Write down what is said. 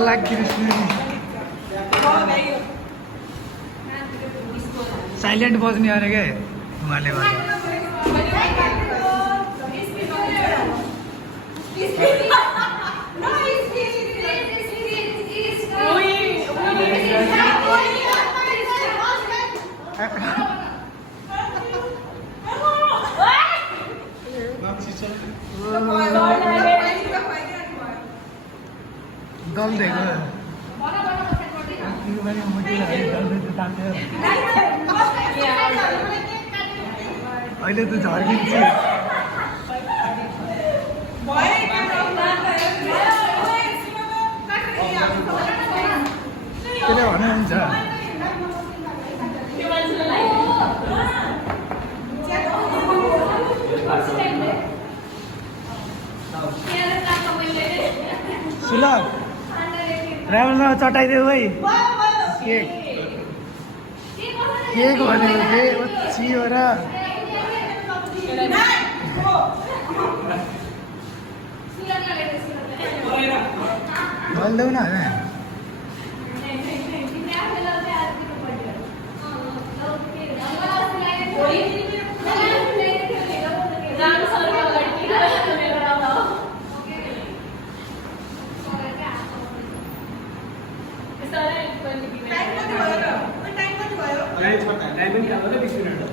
कल्ला Krishna silent बज्ने अरे क्या उहाँले दल दिएको अहिले त झर्किन्छ त्यसले भन्नुहुन्छ सुलभ राम्रोसँग चटाइदेऊ है केक केक भनेको के चियो र भनिदेऊ न टाइम पनि 20 मिनेट हो।